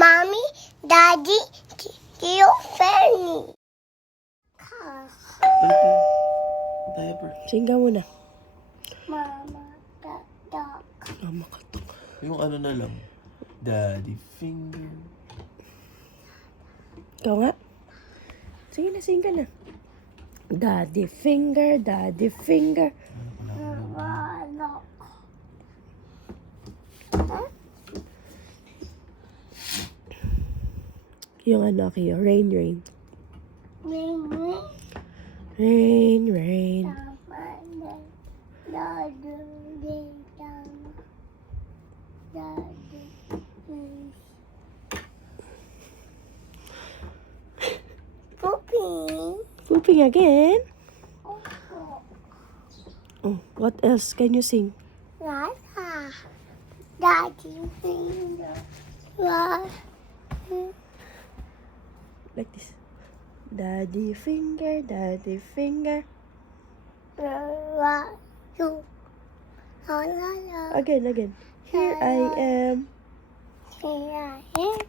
Mommy, Daddy, Tio Fernie. Diaper. Singa muna. Mama, Dada. Mama katok. Yung ano na lang. Daddy finger. Ikaw nga. Sige na, singa na. Daddy finger, daddy finger. Mama, Yung ano, Kiyo. Rain, rain. Mimi, Rain, rain. Mama, Dadu, Dama, Dadu, Pooping. Pooping again. Oh, Oh, what else can you sing? Lala. Daddy finger. La. Like this. Daddy finger, daddy finger. La. You. La la la. Again, again. Here I am. Here I am.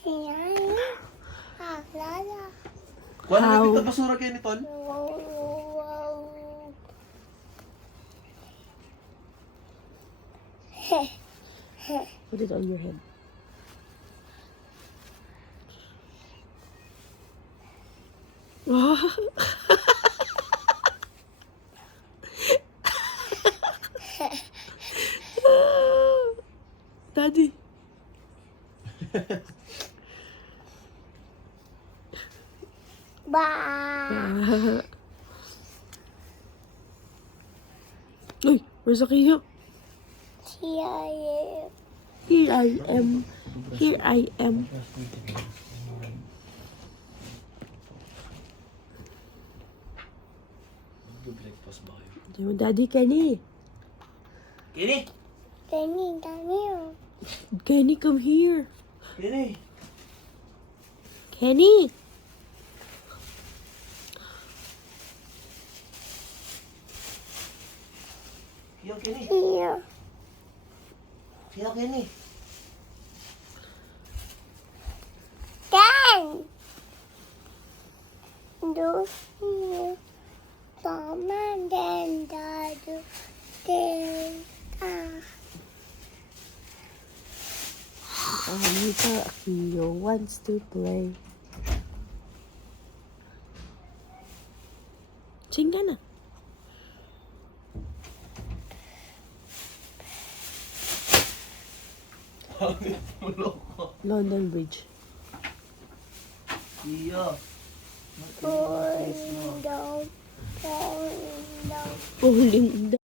Here I am. La la la. Kuha na How? natin ito basura kayo ni Tol. Put it on your head. Daddy. Bye. Uy, where's Akiya? Here I am. Here I am. Here I am. Mag-breakfast ba kayo? Yung Daddy Kenny. Kenny! Danny, Daniel. Kenny, come here. Kenny! Kenny. Kiyo, Kenny! Here. Kiyo, Kenny! Dan. Do here. Mama, then Dadu, then Anita Akiyo wants to play. Sing ka na. London Bridge. Kiyo! falling down, falling down. Falling down.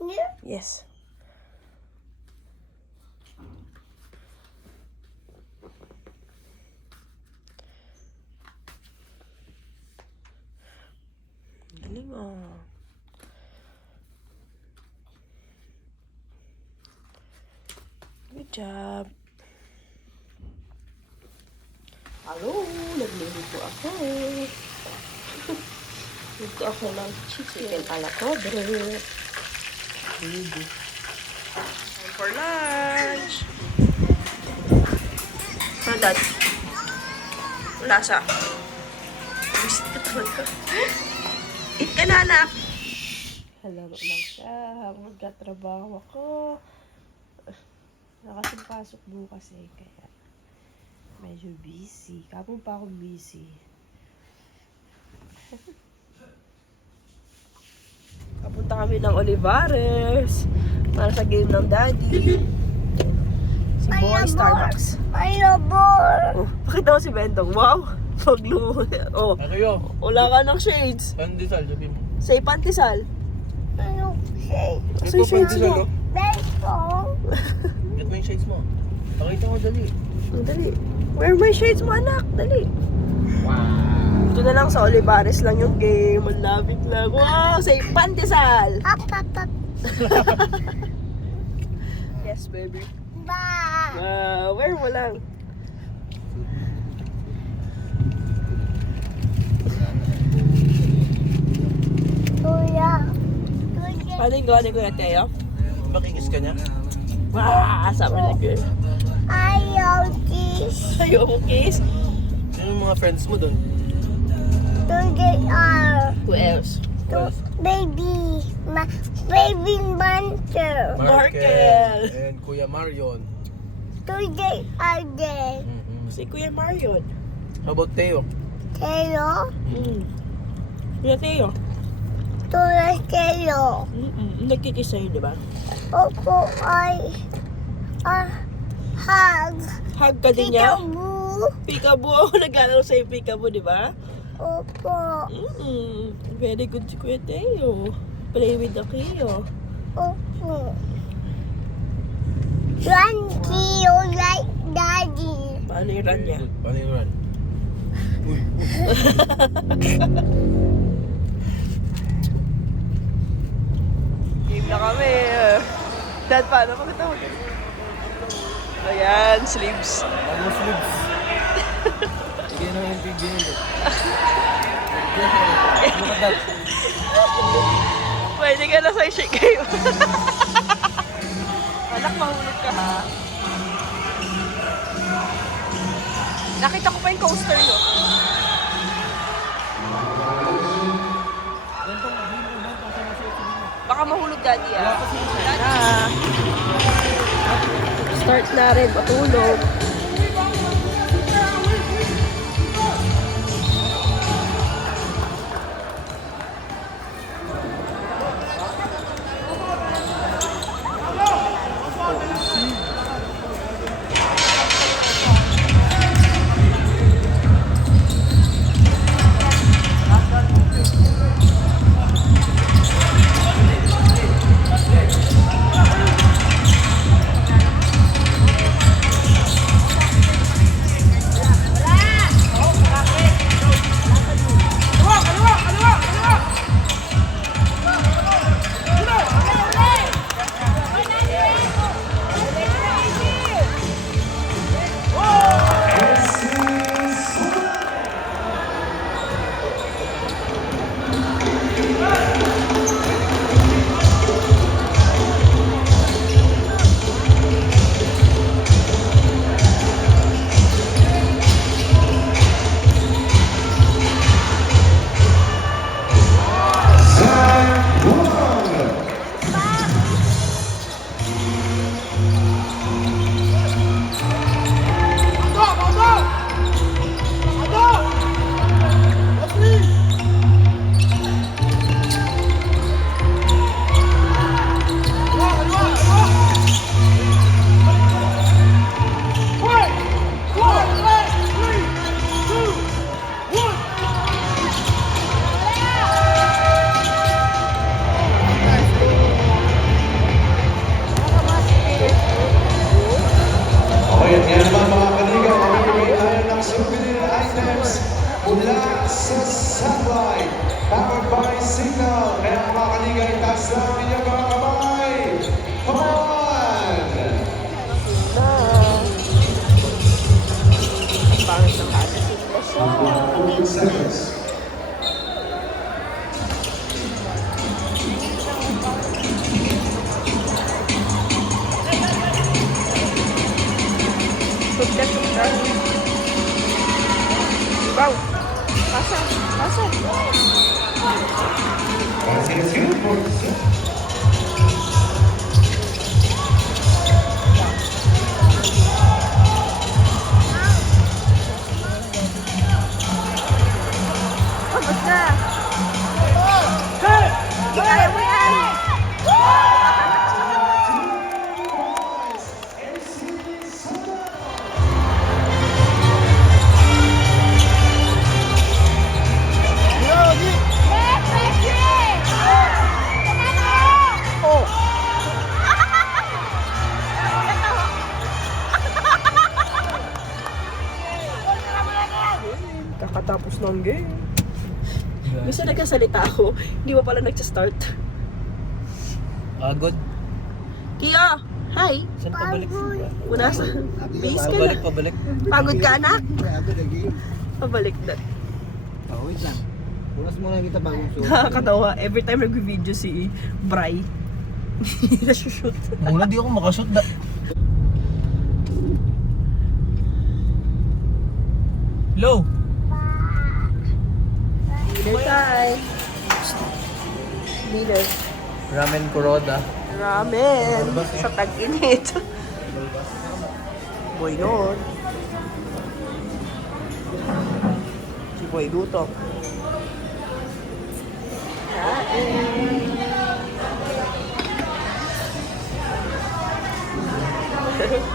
Yeah. Yes. Galing ah. Good job. Hello, nagluluto ako. Luto ako ng chicken ala cobre. Time for lunch. Ano dad? Lasa. Visit ka talaga. Eat ka na, anak. Halaro lang siya habang magkatrabaho ako. Nakasipasok bukas eh, kaya medyo busy. Kapon pa ako busy. Kapunta kami ng Olivares para sa game ng daddy. Si Boy Starbucks. Ay, labor. Oh, pakita mo si Bentong. Wow! Pagluho. Oh, Kayo! wala ka ng shades. Pandesal, sabi mo. Say pantisal. Ano say? Say shades mo. Bentong. Get mo yung shades mo. Pakita mo, dali. Oh, dali. Wear my shades mo, anak. Dali. Wow! Ito na lang sa Olivares lang yung game. Malapit lang. Wow! Say pantisal. Up, up, up. Yes, baby. Bye. Wear mo lang. Kuya. Paano yung gawa ni Kuya Teo? Makingis ka niya? Sabi ni Kuya. Ayaw kiss. Ayaw mo kiss? Sino yung mga friends mo doon? Today Who else? baby. Baby Monster. Markel. And Kuya Marion. Today are there. Si Kuya Marion. How about Teo? Tayo. Kuya Teo. Tulad kayo. Nagkikis sa'yo, di ba? Opo ay hug. Hug ka din niya? Kitabu. Peekaboo. Nag-alala sa'yo Peekaboo, di ba? Opo. Very good si Kuya Teo. Play with the Keo. Opo. Run Kio like daddy. Paano yung run niya? Paano yung run? Game na kami. Dad, paano pakita mo? Ayan, sleeves. Bago sleeves. Sige na yung big game. Look at that. Pwede ka na sa shake kayo. Anak, mahulog ka ha. Nakita ko pa yung coaster no. Baka mahulog daddy ah. Start na rin, matulog. mula sa satellite, powered by Signal. Kaya mga kaligay, taas na ang inyong mga kamay. Come on! Pangit ng kasi. 14 seconds. Wow! Pasa! Pasa! Tapos na! Kaya mo yan! Kakatapos ng game. Minsan nagkasalita ako, hindi mo pala nagsa-start. Pagod. Tia! Hi. Saan pabalik? Una sa... Base ka na. Pabalik. Pagod ka, anak? Pabalik na. Wait lang. Unas muna kita bagong suot. Nakakatawa. Every time nag-video si Bri, hindi na shoot. Muna di ako makashoot na. Hello? Dinner time. Dinner. Ramen Kuroda. Ramen. Sa tag-init. Boy nun. Si Boy gutom.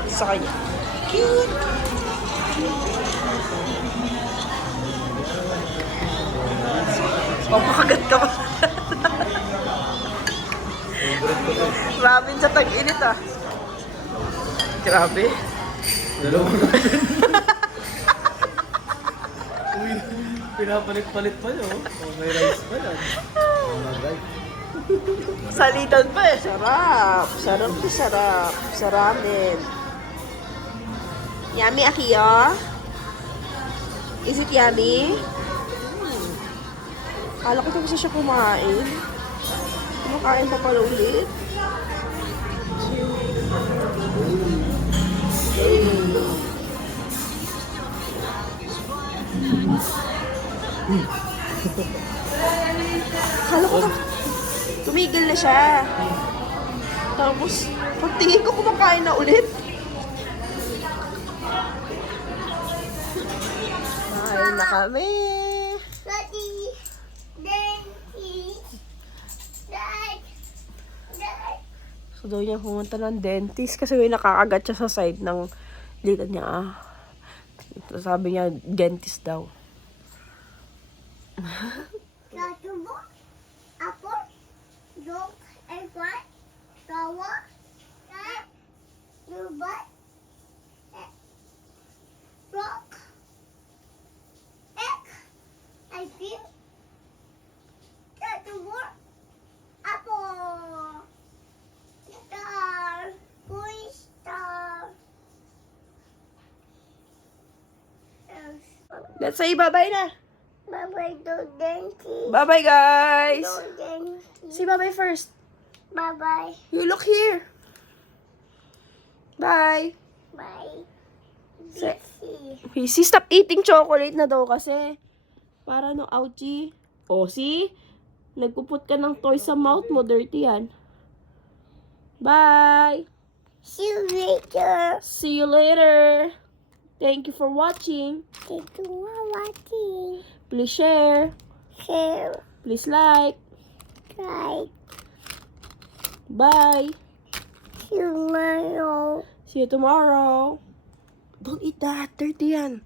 Sa kanya. Cute! Papakagat ka pa. Ramen sa tag-init ah. Grabe. Dalawa na. Uy, pinapalit-palit pa niyo. Oh, may rice pa yan. Salitan pa eh. Sarap. Sarap na sarap. Sa ramen. Yummy, Akiya? Is it yummy? Kala ko tapos na siya kumain. Kumakain pa pala ulit. Kala ko tumigil na siya. Tapos, pagtingin ko kumakain na ulit. Kain na kami. Daddy, Daddy, Dad, Dad. So, daw niya pumunta ng dentist kasi may nakakagat siya sa side ng dito niya. Sabi niya, dentist daw. Katubo, apple, dog, and what? Tawa, cat, rubat, rock, egg, ice cream, katubo, apple, star, boy star. Let's say bye-bye na. Bye-bye, dog dentist. Bye-bye, guys. Dog dentist. Say bye-bye first. Bye-bye. You look here. Bye. Bye. Say, Dixie. see, stop eating chocolate na daw kasi. Para no, ouchie. Oh, see? Nagpuput ka ng toy sa mouth mo. Dirty yan. Bye. See you later. See you later. Thank you for watching. Thank you for watching. Please share. Share, Please like. like, Bye. see you tomorrow. See you tomorrow. Don't eat that. Dirty yan.